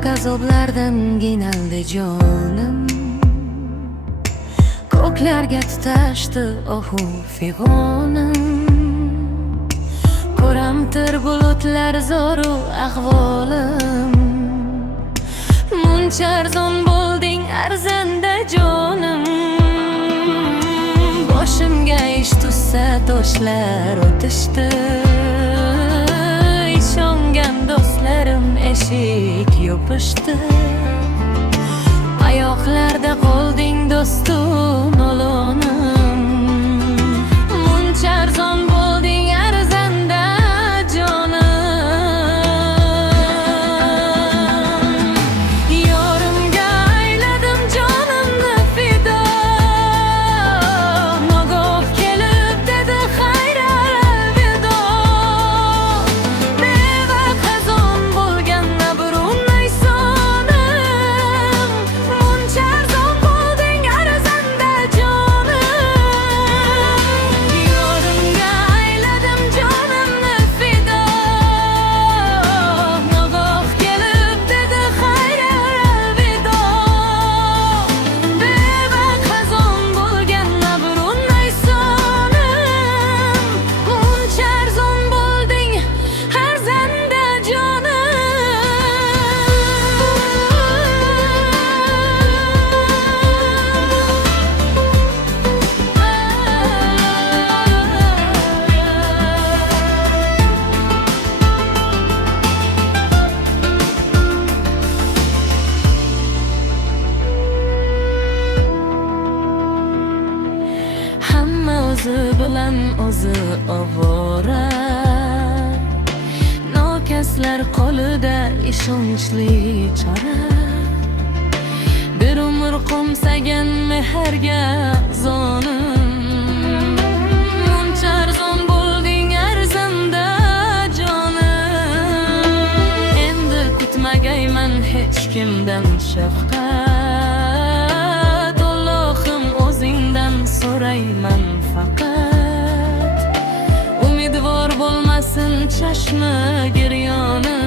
Bak azoblardan qiynaldi jonim, ko'klarga tutashdi ohu fig'onim. Ko'ramtir bulutlar zoru ahvolim, muncha arzon bo'lding arzanda jonim. Boshimga ish tushsa toshlar o'tishdi, ishongan do'stlarim eshik yopishdi. Oyoqlarda qolding do'stum olonim, muncha arzon bo'lding arzanda jonim. Yorimga ayladim jonimni fido, nogoh kelib dedi xayr alvido. Bevaqt xazon bo'lgan nabrunay sonim, muncha arzon bo'lding arzanda jonim. Yorimga ayladim jonimni fido, nogoh kelib dedi xayr alvido. Bevaqt xazon bo'lgan nabrunay sonim, muncha arzon bo'lding arzanda jonim. Hamma o'zi bilan o'zi ovora, nokaslar qo'lida ishonchli chora. Bir umr qo'msagan mehrga zonim, muncha arzon bo'lding arzanda jonim. Endi kutmagayman hech kimdan shafqat, Allohim o'zingdan so'rayman faqat. Umidvor bo'lmasin chashma giryonim,